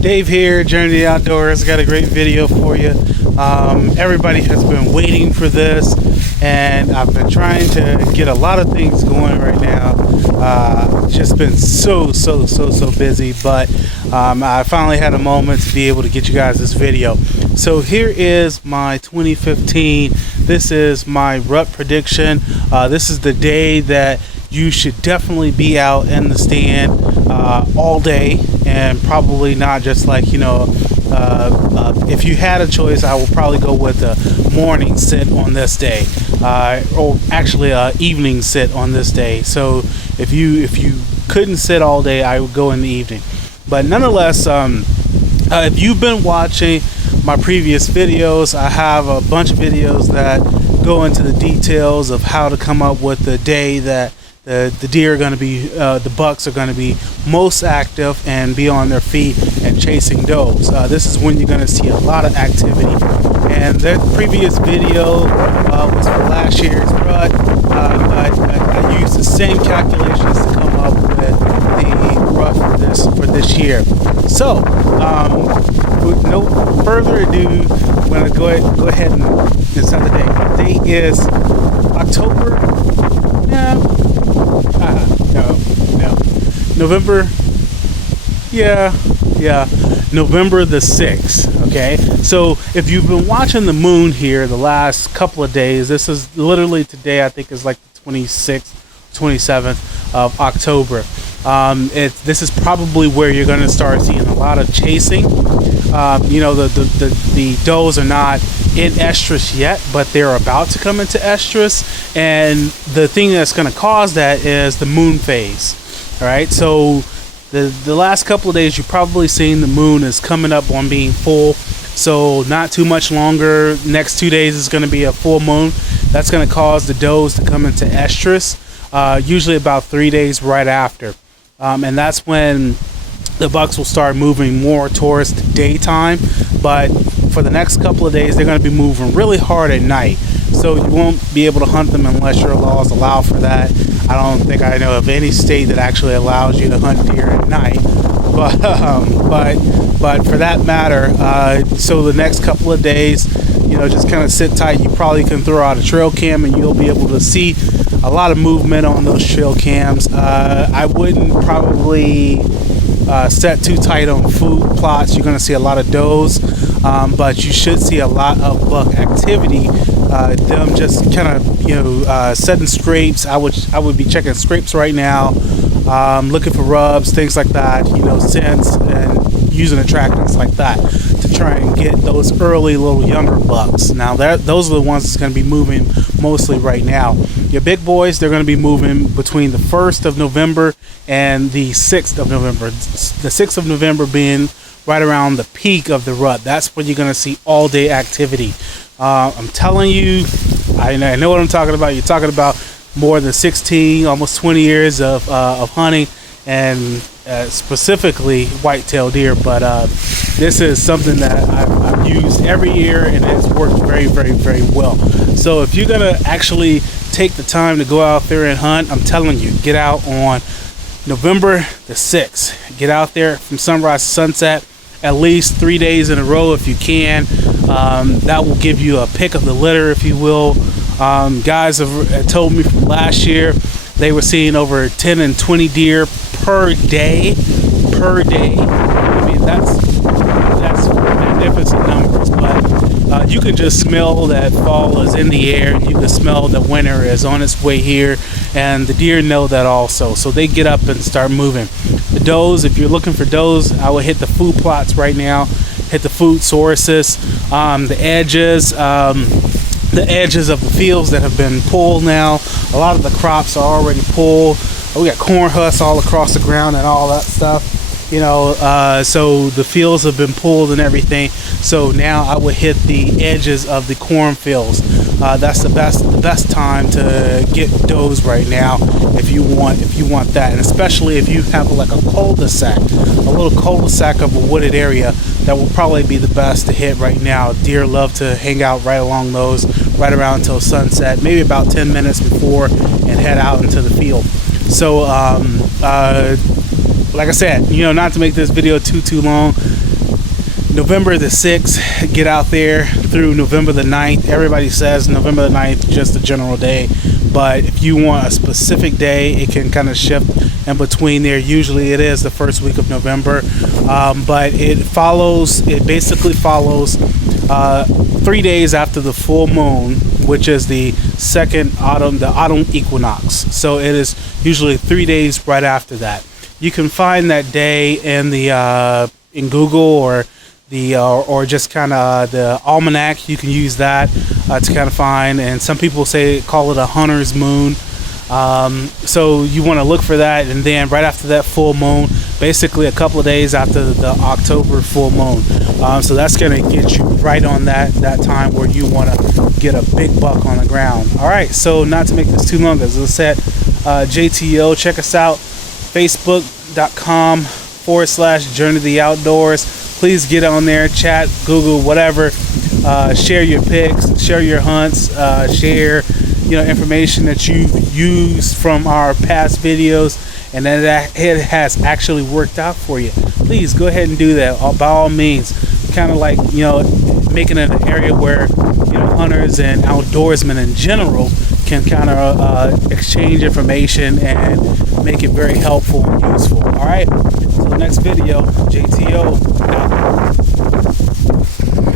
Dave here, Journey to the Outdoors. Got a great video for you. Everybody has been waiting for this, and I've been trying to get a lot of things going right now. Just been so busy, but I finally had a moment to be able to get you guys this video. So here is my 2015. This is my Rut Prediction. This is the day that you should definitely be out in the stand all day, and probably not just like, if you had a choice, I will probably go with a morning sit on this day, or actually evening sit on this day. So if you couldn't sit all day, I would go in the evening. But nonetheless, if you've been watching my previous videos, I have a bunch of videos that go into the details of how to come up with the day that the deer are going to be, the bucks are going to be most active and be on their feet and chasing does. This is when you're going to see a lot of activity. And that previous video was for last year's rut, but I used the same calculations to come up with the rut for this year. So, with no further ado, I'm going to go ahead and set the date. The date is October. November. November the 6th. Okay, so if you've been watching the moon here the last couple of days, this is literally today, I think is like the 26th, 27th of October. This is probably where you're going to start seeing a lot of chasing. The does are not in estrus yet, but they're about to come into estrus, and the thing that's going to cause that is the moon phase. All right, so the last couple of days you've probably seen the moon is coming up on being full, so not too much longer. Next 2 days is going to be a full moon. That's going to cause the does to come into estrus, usually about 3 days right after, and that's when the bucks will start moving more towards the daytime. But for the next couple of days, they're going to be moving really hard at night, so you won't be able to hunt them unless your laws allow for that. I don't think I know of any state that actually allows you to hunt deer at night, but for that matter, so the next couple of days, just kind of sit tight. You probably can throw out a trail cam and you'll be able to see a lot of movement on those trail cams. I wouldn't probably set too tight on food plots. You're going to see a lot of does, but you should see a lot of buck activity. Them just kind of setting scrapes. I would be checking scrapes right now, looking for rubs, things like that, scents, and using attractants like that to try and get those early little younger bucks. Now those are the ones that's going to be moving mostly right now. Your big boys, they're going to be moving between the 1st of November and the 6th of November. The 6th of November being right around the peak of the rut. That's when you're going to see all day activity. I'm telling you, I know what I'm talking about. You're talking about more than 16, almost 20 years of hunting, and specifically whitetail deer. But this is something that I've used every year, and it's worked very well. So if you're gonna actually take the time to go out there and hunt, I'm telling you, get out on November the 6th. Get out there from sunrise to sunset, at least 3 days in a row if you can. That will give you a pick of the litter, if you will. Guys have told me from last year they were seeing over 10 and 20 deer per day. I mean, that's magnificent numbers, but you can just smell that fall is in the air. You can smell that winter is on its way here, and the deer know that also, so they get up and start moving. The does, if you're looking for does, I would hit the food plots right now, hit the food sources, the edges of the fields that have been pulled now. A lot of the crops are already pulled. We got corn husks all across the ground and all that stuff, so the fields have been pulled and everything. So now I would hit the edges of the corn fields. That's the best time to get does right now if you want that, and especially if you have like a cul-de-sac, a little cul-de-sac of a wooded area. That will probably be the best to hit right now. Deer love to hang out right along those, right around until sunset, maybe about 10 minutes before, and head out into the field. So like I said, not to make this video too long, November the 6th, get out there through November the 9th. Everybody says November the 9th, just a general day. But if you want a specific day, it can kind of shift in between there. Usually it is the first week of November. But it basically follows 3 days after the full moon, which is the autumn equinox. So it is usually 3 days right after that. You can find that day in Google or just kind of the almanac. You can use that to kind of find, and some people call it a hunter's moon. So you want to look for that, and then right after that full moon, basically a couple of days after the October full moon. So that's going to get you right on that time where you want to get a big buck on the ground. All right, so not to make this too long, as I said, JTO, check us out, facebook.com/Journey to the Outdoors. Please get on there, chat, Google, whatever. Share your pics, share your hunts, share information that you've used from our past videos, and that it has actually worked out for you. Please go ahead and do that. By all means, kind of like making it an area where hunters and outdoorsmen in general can kind of exchange information and make it very helpful and useful. All right, so the next video, JTO out.